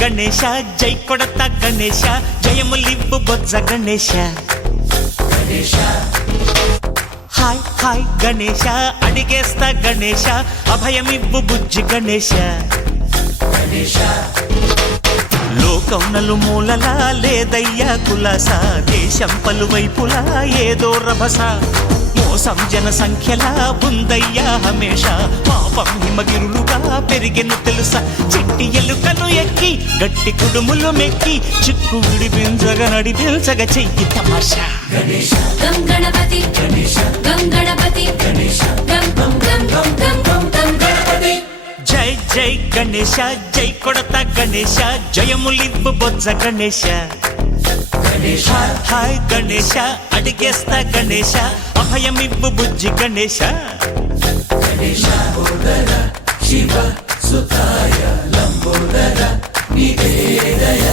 గణేశ జై కొడత గణేశ జయములివ్వు బొజ్జ Ganesha hi hi Ganesha అడిగేస్తా Ganesha అభయమివ్వు బుజ్జి గణేశ లోకం నలుమూలలా లేదయ్యా కులాస దేశం పలువైపులా ఏదో రభస మోసం జన సంఖ్యలా ఉందయ్యా హమేష పాపం హిమగిరులుగా పెరిగెను తెలుసా చిట్టి ఎలుకలు ఎక్కి గట్టి కుడుములు మెక్కి చిక్కు విడిపించగా నడిపించగా చెయ్యి తమాషా గం గణపతి గం గణపతి గం గం గం గం గం గం గం గణపతి జై జై గణేశ జై కొడత గణేశ జయములివ్వు బొజ్జ గణేశ హాయ్ గణేశ అడిగేస్తా గణేశ అభయమివ్వు బుజ్జి గణేశ శివ సుతాయ లంబోదర నివేదయ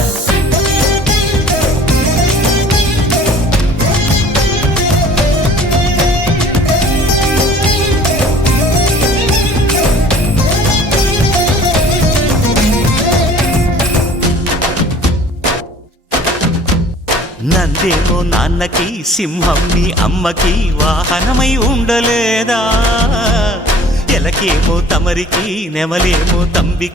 నందేమో నాన్నకి సింహం నీ అమ్మకి వాహనమై ఉండలేదా ఎలకేమో తమరికి నెమలేమో తంబి